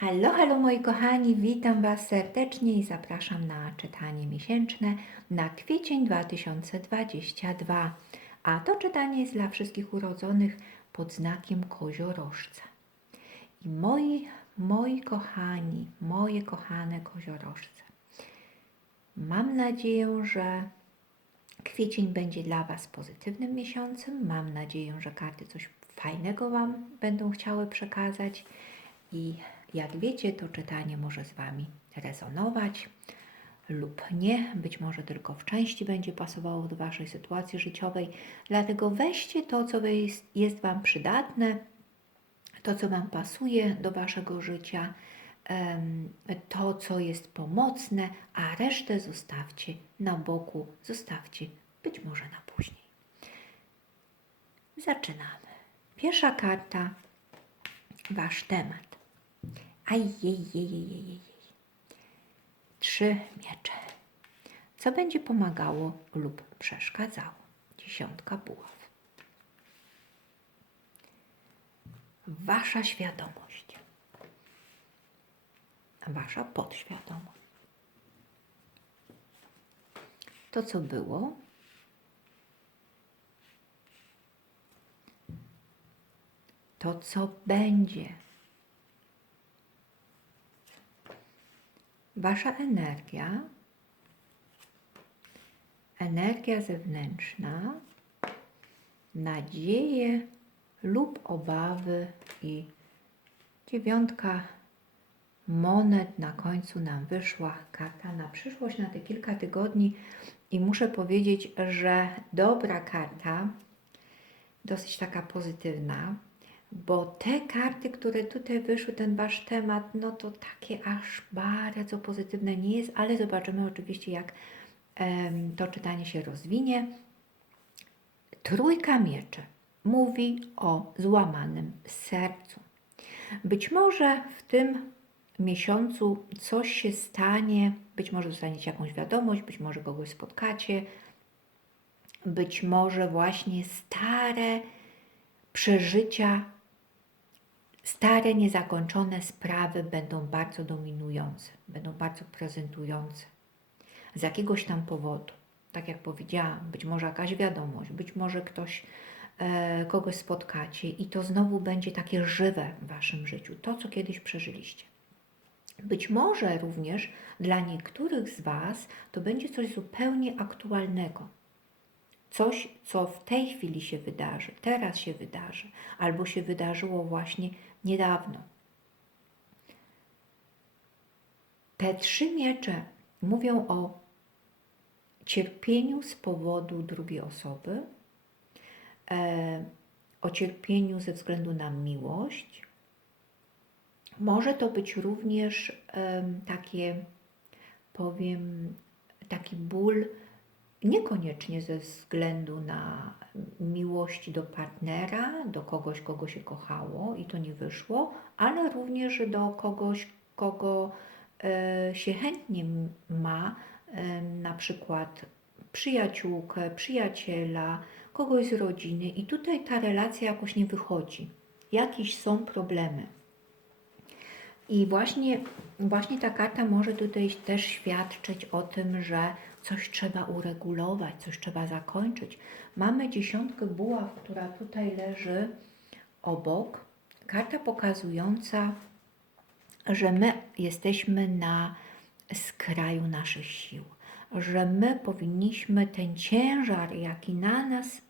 Halo, halo moi kochani, witam Was serdecznie i zapraszam na czytanie miesięczne na kwiecień 2022. A to czytanie jest dla wszystkich urodzonych pod znakiem koziorożca. I moi, moi kochani, moje kochane koziorożce, mam nadzieję, że kwiecień będzie dla Was pozytywnym miesiącem. Mam nadzieję, że karty coś fajnego Wam będą chciały przekazać. I jak wiecie, to czytanie może z Wami rezonować lub nie, być może tylko w części będzie pasowało do Waszej sytuacji życiowej. Dlatego weźcie to, co jest, Wam przydatne, to, co Wam pasuje do Waszego życia, to, co jest pomocne, a resztę zostawcie na boku, zostawcie być może na później. Zaczynamy. Pierwsza karta, Wasz temat. Ajejejejejej. Trzy miecze. Co będzie pomagało lub przeszkadzało? Dziesiątka buław. Wasza świadomość. Wasza podświadomość. To, co było, to, co będzie. Wasza energia, energia zewnętrzna, nadzieje lub obawy i dziewiątka monet na końcu nam wyszła karta na przyszłość, na te kilka tygodni. I muszę powiedzieć, że dobra karta, dosyć taka pozytywna, bo te karty, które tutaj wyszły, ten wasz temat, no to takie aż bardzo pozytywne nie jest, ale zobaczymy oczywiście, jak to czytanie się rozwinie. Trójka mieczy mówi o złamanym sercu. Być może w tym miesiącu coś się stanie, być może dostaniecie jakąś wiadomość, być może kogoś spotkacie, być może właśnie stare przeżycia, stare niezakończone sprawy będą bardzo dominujące, będą bardzo prezentujące. Z jakiegoś tam powodu, tak jak powiedziałam, być może jakaś wiadomość, być może ktoś e, kogoś spotkacie i to znowu będzie takie żywe w waszym życiu, to co kiedyś przeżyliście. Być może również dla niektórych z Was to będzie coś zupełnie aktualnego. Coś, co w tej chwili się wydarzy, teraz się wydarzy, albo się wydarzyło właśnie niedawno. Te trzy miecze mówią o cierpieniu z powodu drugiej osoby, e, o cierpieniu ze względu na miłość. Może to być również takie, powiem, taki ból, niekoniecznie ze względu na miłość do partnera, do kogoś, kogo się kochało i to nie wyszło, ale również do kogoś, kogo e, się chętnie ma, e, na przykład przyjaciółkę, przyjaciela, kogoś z rodziny i tutaj ta relacja jakoś nie wychodzi. Jakieś są problemy. I właśnie, właśnie ta karta może tutaj też świadczyć o tym, że coś trzeba uregulować, coś trzeba zakończyć. Mamy dziesiątkę buław, która tutaj leży obok. Karta pokazująca, że my jesteśmy na skraju naszych sił, że my powinniśmy ten ciężar, jaki na nas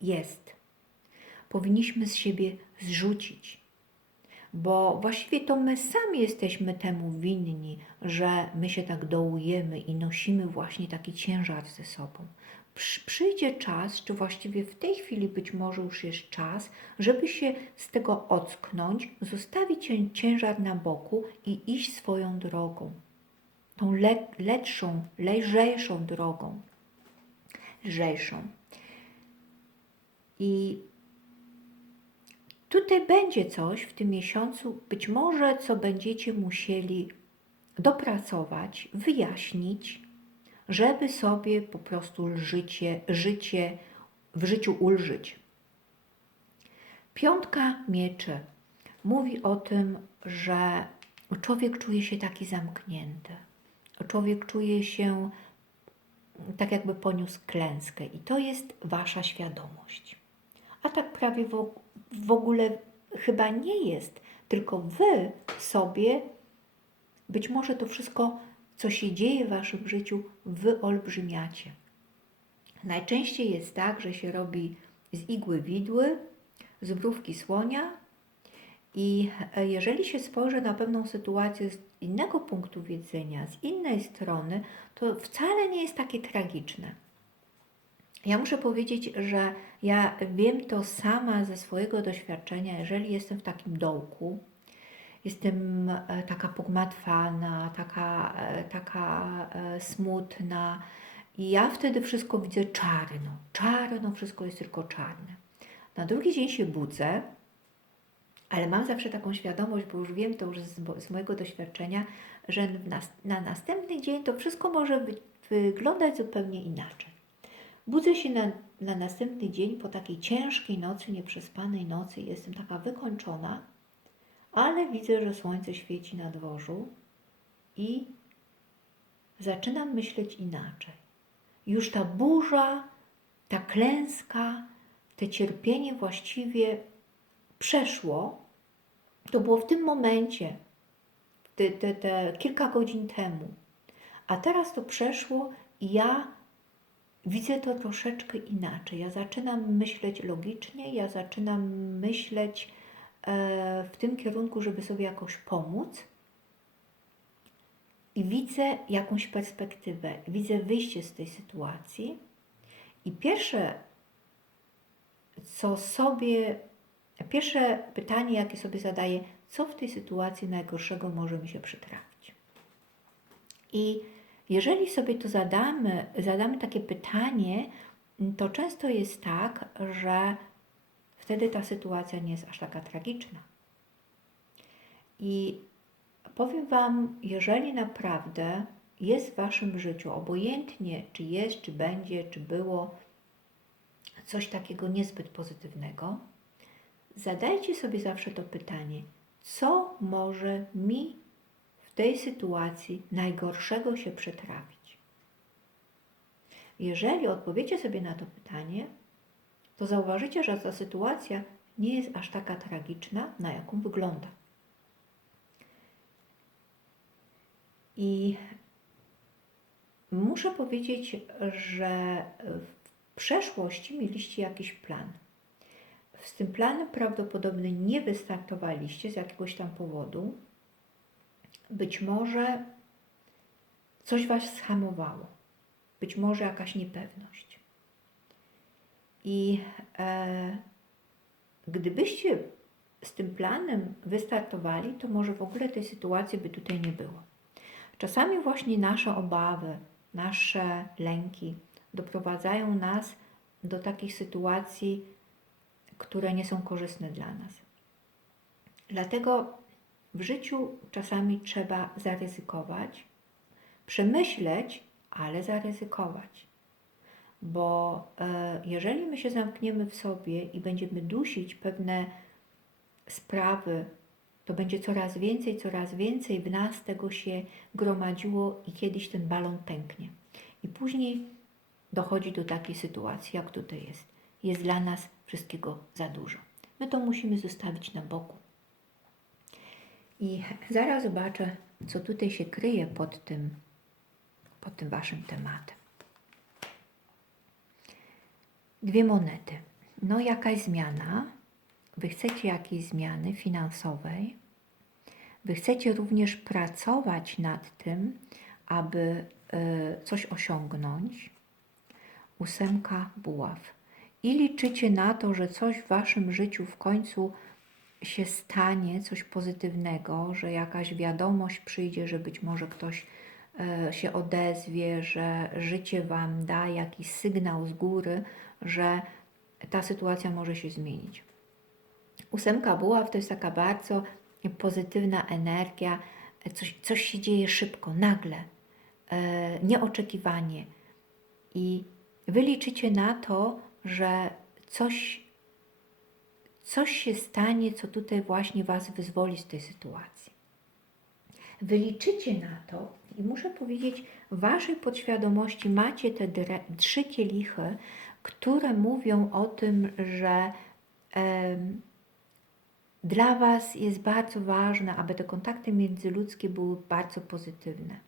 jest, powinniśmy z siebie zrzucić bo właściwie to my sami jesteśmy temu winni, że my się tak dołujemy i nosimy właśnie taki ciężar ze sobą. Przy- Przyjdzie czas, czy właściwie w tej chwili być może już jest czas, żeby się z tego ocknąć, zostawić cię- ciężar na boku i iść swoją drogą. Tą le- lepszą, lżejszą drogą. Lżejszą. I Tutaj będzie coś w tym miesiącu, być może co będziecie musieli dopracować, wyjaśnić, żeby sobie po prostu życie, życie w życiu ulżyć. Piątka mieczy mówi o tym, że człowiek czuje się taki zamknięty. Człowiek czuje się tak jakby poniósł klęskę i to jest wasza świadomość. A tak prawie w, w ogóle chyba nie jest, tylko wy sobie być może to wszystko, co się dzieje w waszym życiu, wyolbrzymiacie. Najczęściej jest tak, że się robi z igły widły, z mrówki słonia i e, jeżeli się spojrzy na pewną sytuację z innego punktu widzenia, z innej strony, to wcale nie jest takie tragiczne. Ja muszę powiedzieć, że ja wiem to sama ze swojego doświadczenia, jeżeli jestem w takim dołku, jestem e, taka pogmatwana, taka, e, taka smutna, i ja wtedy wszystko widzę czarno. Czarno, wszystko jest tylko czarne. Na drugi dzień się budzę, ale mam zawsze taką świadomość, bo już wiem to już z, mojego doświadczenia, że na, na następny dzień to wszystko może wy, wyglądać zupełnie inaczej. Budzę się na, na następny dzień po takiej ciężkiej nocy, nieprzespanej nocy, jestem taka wykończona, ale widzę, że słońce świeci na dworzu i zaczynam myśleć inaczej. Już ta burza, ta klęska, te cierpienie właściwie przeszło. To było w tym momencie, te, te, te kilka godzin temu. A teraz to przeszło i ja widzę to troszeczkę inaczej. Ja zaczynam myśleć logicznie, ja zaczynam myśleć e, w tym kierunku, żeby sobie jakoś pomóc. I widzę jakąś perspektywę, widzę wyjście z tej sytuacji. I pierwsze, co sobie Pierwsze pytanie, jakie sobie zadaję, co w tej sytuacji najgorszego może mi się przytrafić? I jeżeli sobie to zadamy, zadamy takie pytanie, to często jest tak, że wtedy ta sytuacja nie jest aż taka tragiczna. I powiem Wam, jeżeli naprawdę jest w Waszym życiu, obojętnie czy jest, czy będzie, czy było coś takiego niezbyt pozytywnego, zadajcie sobie zawsze to pytanie, co może mi w tej sytuacji najgorszego się przytrafić? Jeżeli odpowiecie sobie na to pytanie, to zauważycie, że ta sytuacja nie jest aż taka tragiczna, na jaką wygląda. I muszę powiedzieć, że w przeszłości mieliście jakiś plan z tym planem prawdopodobnie nie wystartowaliście z jakiegoś tam powodu. Być może coś Was schamowało, być może jakaś niepewność. I e, gdybyście z tym planem wystartowali, to może w ogóle tej sytuacji by tutaj nie było. Czasami właśnie nasze obawy, nasze lęki doprowadzają nas do takich sytuacji, które nie są korzystne dla nas. Dlatego w życiu czasami trzeba zaryzykować, przemyśleć, ale zaryzykować. Bo e, jeżeli my się zamkniemy w sobie i będziemy dusić pewne sprawy, to będzie coraz więcej, coraz więcej w nas tego się gromadziło i kiedyś ten balon pęknie. I później dochodzi do takiej sytuacji, jak tutaj jest. Jest dla nas wszystkiego za dużo. My to musimy zostawić na boku. I zaraz zobaczę, co tutaj się kryje pod tym, pod tym waszym tematem. Dwie monety. No, jakaś zmiana. Wy chcecie jakiejś zmiany finansowej. Wy chcecie również pracować nad tym, aby y, coś osiągnąć. Ósemka buław i liczycie na to, że coś w waszym życiu w końcu się stanie, coś pozytywnego, że jakaś wiadomość przyjdzie, że być może ktoś e, się odezwie, że życie wam da jakiś sygnał z góry, że ta sytuacja może się zmienić. Ósemka buław to jest taka bardzo pozytywna energia, coś, coś się dzieje szybko, nagle, e, nieoczekiwanie. I wy liczycie na to, że coś, coś się stanie, co tutaj właśnie Was wyzwoli z tej sytuacji. Wyliczycie na to i muszę powiedzieć, w Waszej podświadomości macie te trzy kielichy, które mówią o tym, że em, dla Was jest bardzo ważne, aby te kontakty międzyludzkie były bardzo pozytywne,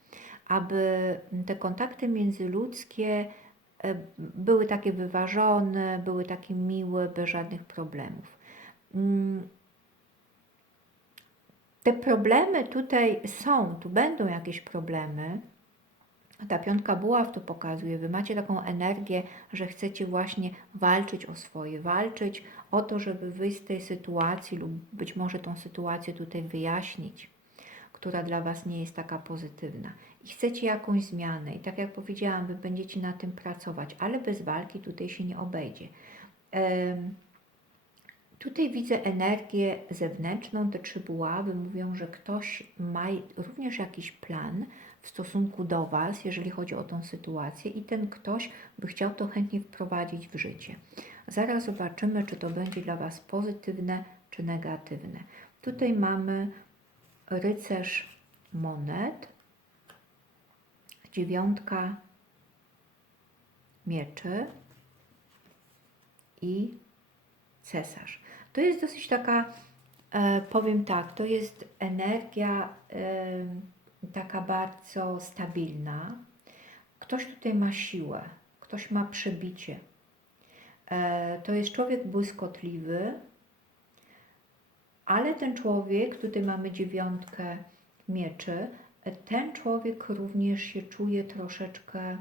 aby te kontakty międzyludzkie e, były takie wyważone, były takie miłe, bez żadnych problemów. Mm, Te problemy tutaj są, tu będą jakieś problemy. Ta piątka buław to pokazuje. Wy macie taką energię, że chcecie właśnie walczyć o swoje, walczyć o to, żeby wyjść z tej sytuacji lub być może tą sytuację tutaj wyjaśnić, która dla Was nie jest taka pozytywna. I chcecie jakąś zmianę. I tak jak powiedziałam, Wy będziecie na tym pracować, ale bez walki tutaj się nie obejdzie. Tutaj widzę energię zewnętrzną. Te trzy buławy mówią, że ktoś ma również jakiś plan w stosunku do Was, jeżeli chodzi o tą sytuację, i ten ktoś by chciał to chętnie wprowadzić w życie. Zaraz zobaczymy, czy to będzie dla Was pozytywne czy negatywne. Tutaj mamy rycerz monet, dziewiątka mieczy i cesarz. To jest dosyć taka, e, powiem tak, to jest energia e, taka bardzo stabilna. Ktoś tutaj ma siłę, ktoś ma przebicie. E, to jest człowiek błyskotliwy, ale ten człowiek, tutaj mamy dziewiątkę mieczy, ten człowiek również się czuje troszeczkę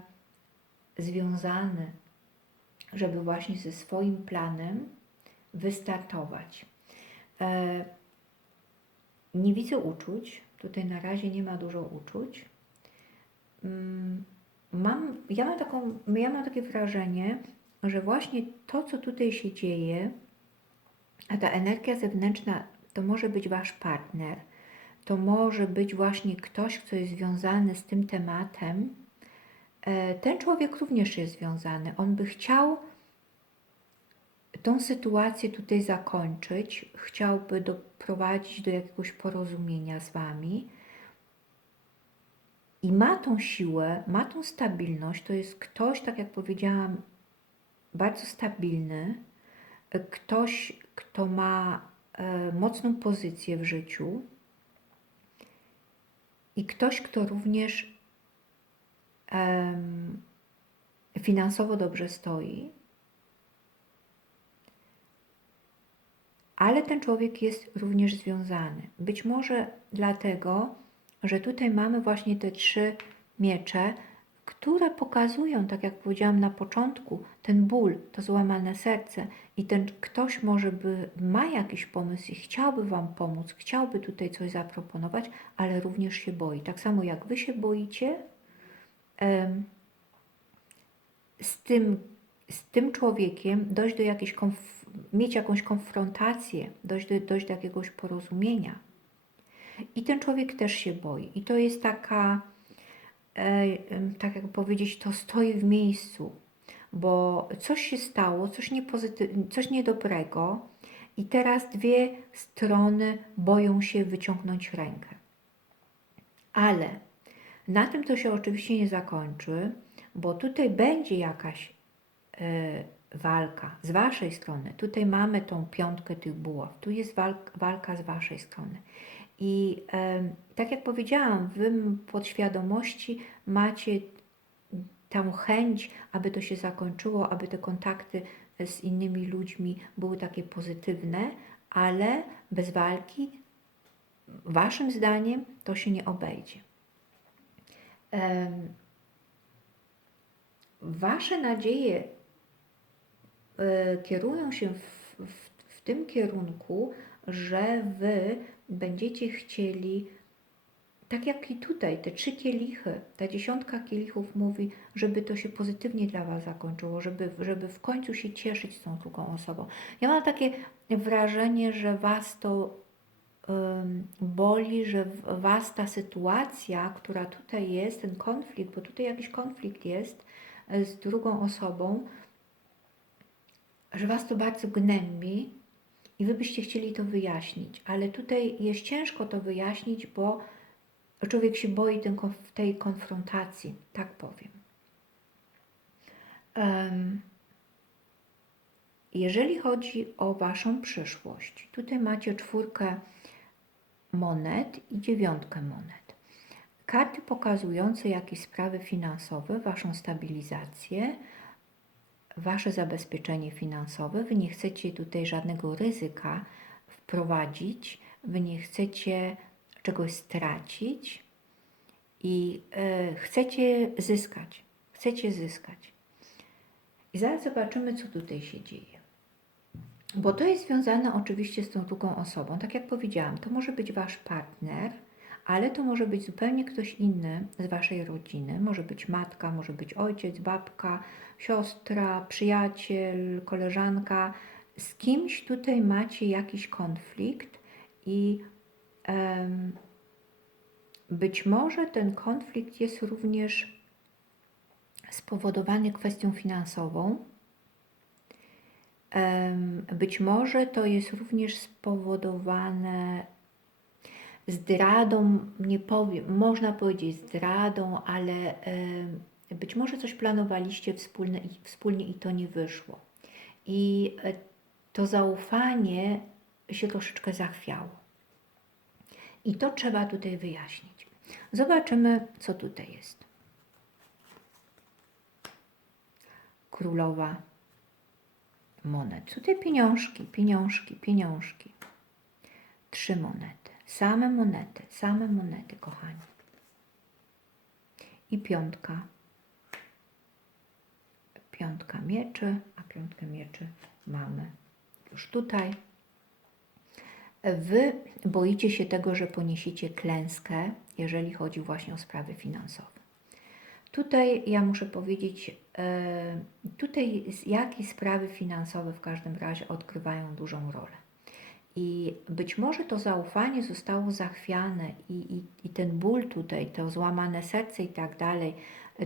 związany, żeby właśnie ze swoim planem wystartować. E, nie widzę uczuć, tutaj na razie nie ma dużo uczuć. Mm, Mam, ja, mam taką, ja mam takie wrażenie, że właśnie to, co tutaj się dzieje, a ta energia zewnętrzna to może być Wasz partner, to może być właśnie ktoś, kto jest związany z tym tematem. E, Ten człowiek również jest związany. On by chciał tą sytuację tutaj zakończyć, chciałby doprowadzić do jakiegoś porozumienia z Wami i ma tą siłę, ma tą stabilność. To jest ktoś, tak jak powiedziałam, bardzo stabilny, ktoś, kto ma e, mocną pozycję w życiu i ktoś, kto również finansowo dobrze stoi. Ale ten człowiek jest również związany. Być może dlatego, że tutaj mamy właśnie te trzy miecze, które pokazują, tak jak powiedziałam na początku, ten ból, to złamane serce i ten ktoś może by ma jakiś pomysł i chciałby Wam pomóc, chciałby tutaj coś zaproponować, ale również się boi. Tak samo jak Wy się boicie, z tym, z tym człowiekiem dojść do jakiejś konf- mieć jakąś konfrontację, dojść do, dojść do jakiegoś porozumienia. I ten człowiek też się boi. I to jest taka, e, tak jak powiedzieć, to stoi w miejscu, bo coś się stało, coś, coś niedobrego, i teraz dwie strony boją się wyciągnąć rękę. Ale na tym to się oczywiście nie zakończy, bo tutaj będzie jakaś e, walka z Waszej strony. Tutaj mamy tą piątkę tych buław. Tu jest walk, walka z Waszej strony. I em, tak jak powiedziałam, Wy podświadomości macie tę chęć, aby to się zakończyło, aby te kontakty z innymi ludźmi były takie pozytywne, ale bez walki, Waszym zdaniem, to się nie obejdzie. Em, Wasze nadzieje e, kierują się w, w, w tym kierunku, że Wy będziecie chcieli, tak jak i tutaj, te trzy kielichy, ta dziesiątka kielichów mówi, żeby to się pozytywnie dla Was zakończyło, żeby, żeby w końcu się cieszyć z tą drugą osobą. Ja mam takie wrażenie, że Was to boli, że Was ta sytuacja, która tutaj jest, ten konflikt, bo tutaj jakiś konflikt jest e, z drugą osobą, że Was to bardzo gnębi i wy byście chcieli to wyjaśnić, ale tutaj jest ciężko to wyjaśnić, bo człowiek się boi tej konfrontacji, tak powiem. Em, jeżeli chodzi o Waszą przyszłość, tutaj macie czwórkę monet i dziewiątkę monet. Karty pokazujące jakieś sprawy finansowe, Waszą stabilizację, Wasze zabezpieczenie finansowe. Wy nie chcecie tutaj żadnego ryzyka wprowadzić, Wy nie chcecie czegoś stracić i e, chcecie zyskać. Chcecie zyskać. I zaraz zobaczymy, co tutaj się dzieje. Bo to jest związane oczywiście z tą drugą osobą. Tak jak powiedziałam, to może być wasz partner, ale to może być zupełnie ktoś inny z waszej rodziny. Może być matka, może być ojciec, babka, siostra, przyjaciel, koleżanka. Z kimś tutaj macie jakiś konflikt i em, być może ten konflikt jest również spowodowany kwestią finansową. Być może to jest również spowodowane zdradą, nie powiem, można powiedzieć zdradą, ale em, być może coś planowaliście wspólne, wspólnie i to nie wyszło. I e, to zaufanie się troszeczkę zachwiało. I to trzeba tutaj wyjaśnić. Zobaczymy, co tutaj jest. Królowa monet. Tutaj pieniążki, pieniążki, pieniążki. Trzy monety. Same monety, same monety, kochani. I piątka. Piątka mieczy, a piątkę mieczy mamy już tutaj. Wy boicie się tego, że poniesiecie klęskę, jeżeli chodzi właśnie o sprawy finansowe. Tutaj ja muszę powiedzieć, e, tutaj jakieś sprawy finansowe w każdym razie odgrywają dużą rolę. I być może to zaufanie zostało zachwiane i, i, i ten ból tutaj, to złamane serce i tak dalej,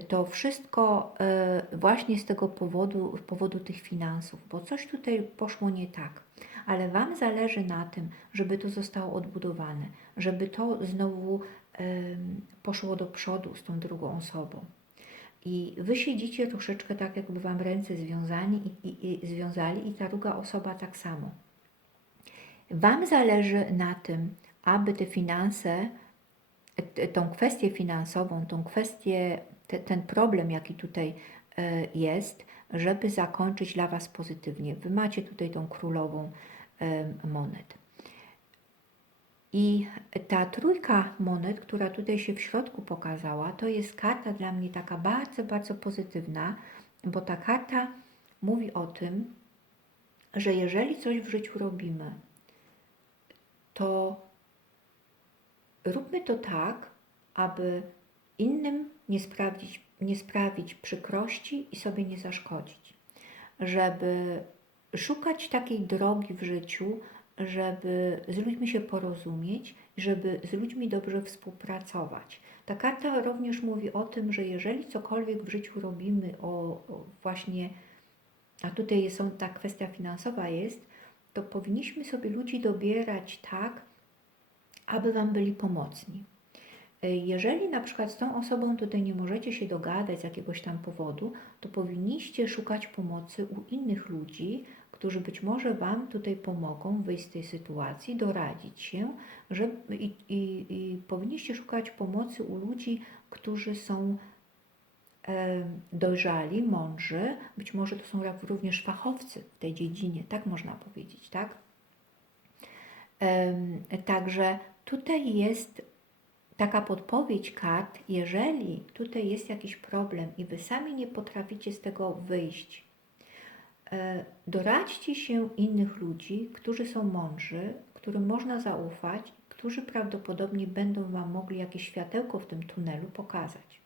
to wszystko e, właśnie z tego powodu, z powodu tych finansów, bo coś tutaj poszło nie tak. Ale Wam zależy na tym, żeby to zostało odbudowane, żeby to znowu poszło do przodu z tą drugą osobą. I wy siedzicie troszeczkę tak, jakby wam ręce związani i, i, i związali, i ta druga osoba tak samo. Wam zależy na tym, aby te finanse, tą kwestię finansową, tą kwestię, te, ten problem, jaki tutaj e, jest, żeby zakończyć dla Was pozytywnie. Wy macie tutaj tą królową em, monet. I ta trójka monet, która tutaj się w środku pokazała, to jest karta dla mnie taka bardzo, bardzo pozytywna, bo ta karta mówi o tym, że jeżeli coś w życiu robimy, to róbmy to tak, aby innym nie sprawić, nie sprawić przykrości i sobie nie zaszkodzić. Żeby szukać takiej drogi w życiu, żeby z ludźmi się porozumieć, żeby z ludźmi dobrze współpracować. Ta karta również mówi o tym, że jeżeli cokolwiek w życiu robimy, o, o właśnie, a tutaj są ta kwestia finansowa jest, to powinniśmy sobie ludzi dobierać tak, aby Wam byli pomocni. Y, Jeżeli na przykład z tą osobą tutaj nie możecie się dogadać z jakiegoś tam powodu, to powinniście szukać pomocy u innych ludzi, którzy być może Wam tutaj pomogą wyjść z tej sytuacji, doradzić się, że, i, i, i powinniście szukać pomocy u ludzi, którzy są e, dojrzali, mądrzy, być może to są również fachowcy w tej dziedzinie, tak można powiedzieć, tak? Także tutaj jest taka podpowiedź kart, jeżeli tutaj jest jakiś problem i wy sami nie potraficie z tego wyjść, e, doradźcie się innych ludzi, którzy są mądrzy, którym można zaufać, którzy prawdopodobnie będą Wam mogli jakieś światełko w tym tunelu pokazać.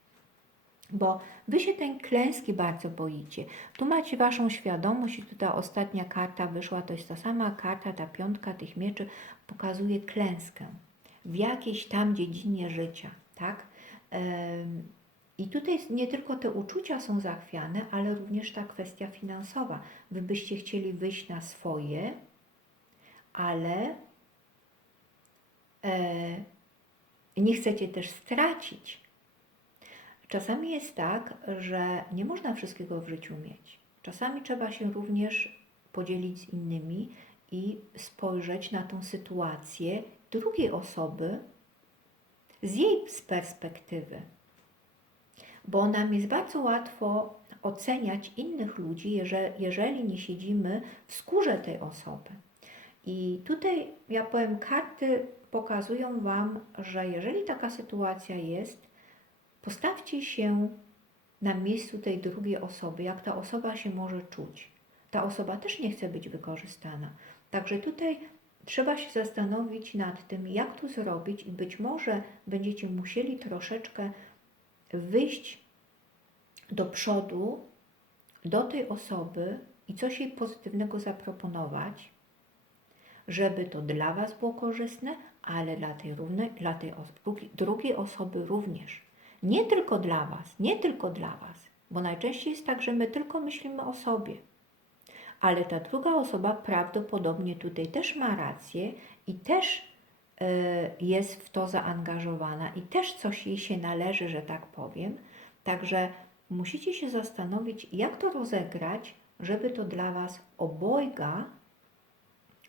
Bo Wy się tej klęski bardzo boicie. Tu macie Waszą świadomość i tutaj ostatnia karta wyszła, to jest ta sama karta, ta piątka tych mieczy pokazuje klęskę w jakiejś tam dziedzinie życia, tak? I tutaj nie tylko te uczucia są zachwiane, ale również ta kwestia finansowa. Wy byście chcieli wyjść na swoje, ale e, nie chcecie też stracić. Czasami jest tak, że nie można wszystkiego w życiu mieć. Czasami trzeba się również podzielić z innymi i spojrzeć na tą sytuację drugiej osoby z jej perspektywy. Bo nam jest bardzo łatwo oceniać innych ludzi, jeżeli nie siedzimy w skórze tej osoby. I tutaj ja powiem, karty pokazują Wam, że jeżeli taka sytuacja jest, postawcie się na miejscu tej drugiej osoby, jak ta osoba się może czuć. Ta osoba też nie chce być wykorzystana. Także tutaj trzeba się zastanowić nad tym, jak to zrobić, i być może będziecie musieli troszeczkę wyjść do przodu, do tej osoby i coś jej pozytywnego zaproponować, żeby to dla Was było korzystne, ale dla tej, równej, dla tej drugiej osoby również. Nie tylko dla Was, nie tylko dla Was, bo najczęściej jest tak, że my tylko myślimy o sobie. Ale ta druga osoba prawdopodobnie tutaj też ma rację i też y, jest w to zaangażowana i też coś jej się należy, że tak powiem. Także musicie się zastanowić, jak to rozegrać, żeby to dla Was obojga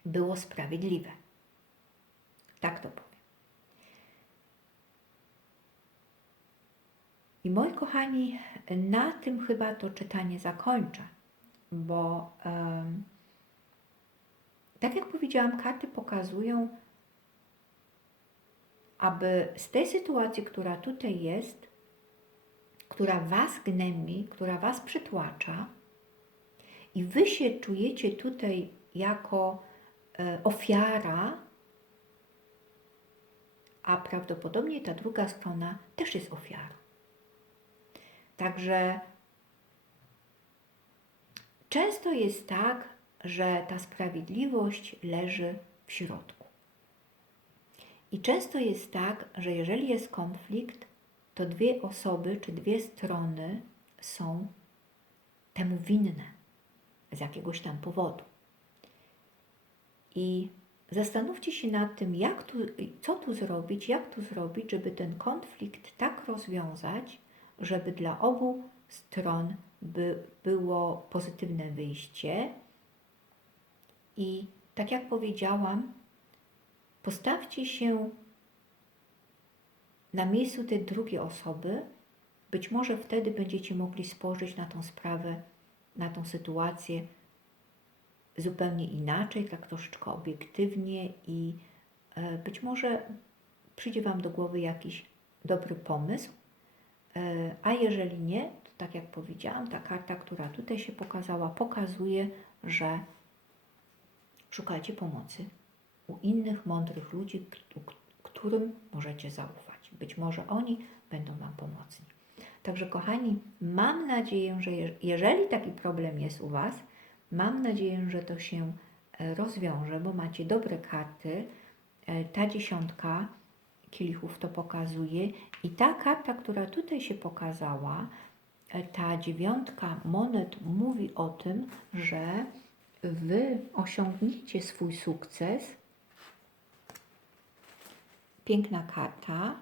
było sprawiedliwe. Tak to powiem. I moi kochani, na tym chyba to czytanie zakończę, bo tak jak powiedziałam, karty pokazują, aby z tej sytuacji, która tutaj jest, która Was gnębi, która Was przytłacza, i Wy się czujecie tutaj jako e, ofiara, a prawdopodobnie ta druga strona też jest ofiarą. Także często jest tak, że ta sprawiedliwość leży w środku. I często jest tak, że jeżeli jest konflikt, to dwie osoby czy dwie strony są temu winne z jakiegoś tam powodu. I zastanówcie się nad tym, jak tu, co tu zrobić, jak tu zrobić, żeby ten konflikt tak rozwiązać, żeby dla obu stron by, było pozytywne wyjście. I tak jak powiedziałam, postawcie się na miejscu tej drugiej osoby. Być może wtedy będziecie mogli spojrzeć na tą sprawę, na tą sytuację zupełnie inaczej, tak troszeczkę obiektywnie i e, być może przyjdzie Wam do głowy jakiś dobry pomysł, a jeżeli nie, to tak jak powiedziałam, ta karta, która tutaj się pokazała, pokazuje, że szukajcie pomocy u innych mądrych ludzi, którym możecie zaufać. Być może oni będą Wam pomocni. Także, kochani, mam nadzieję, że jeżeli taki problem jest u Was, mam nadzieję, że to się e, rozwiąże, bo macie dobre karty. E, ta dziesiątka kielichów to pokazuje i ta karta, która tutaj się pokazała, e, ta dziewiątka monet mówi o tym, że Wy osiągniecie swój sukces. Piękna karta,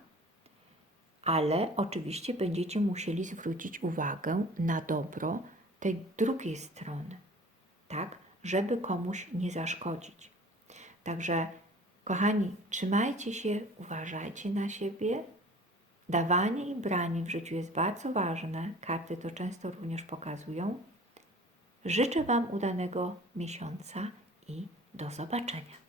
ale oczywiście będziecie musieli zwrócić uwagę na dobro tej drugiej strony, tak, żeby komuś nie zaszkodzić. Także, kochani, trzymajcie się, uważajcie na siebie. Dawanie i branie w życiu jest bardzo ważne. Karty to często również pokazują. Życzę Wam udanego miesiąca i do zobaczenia.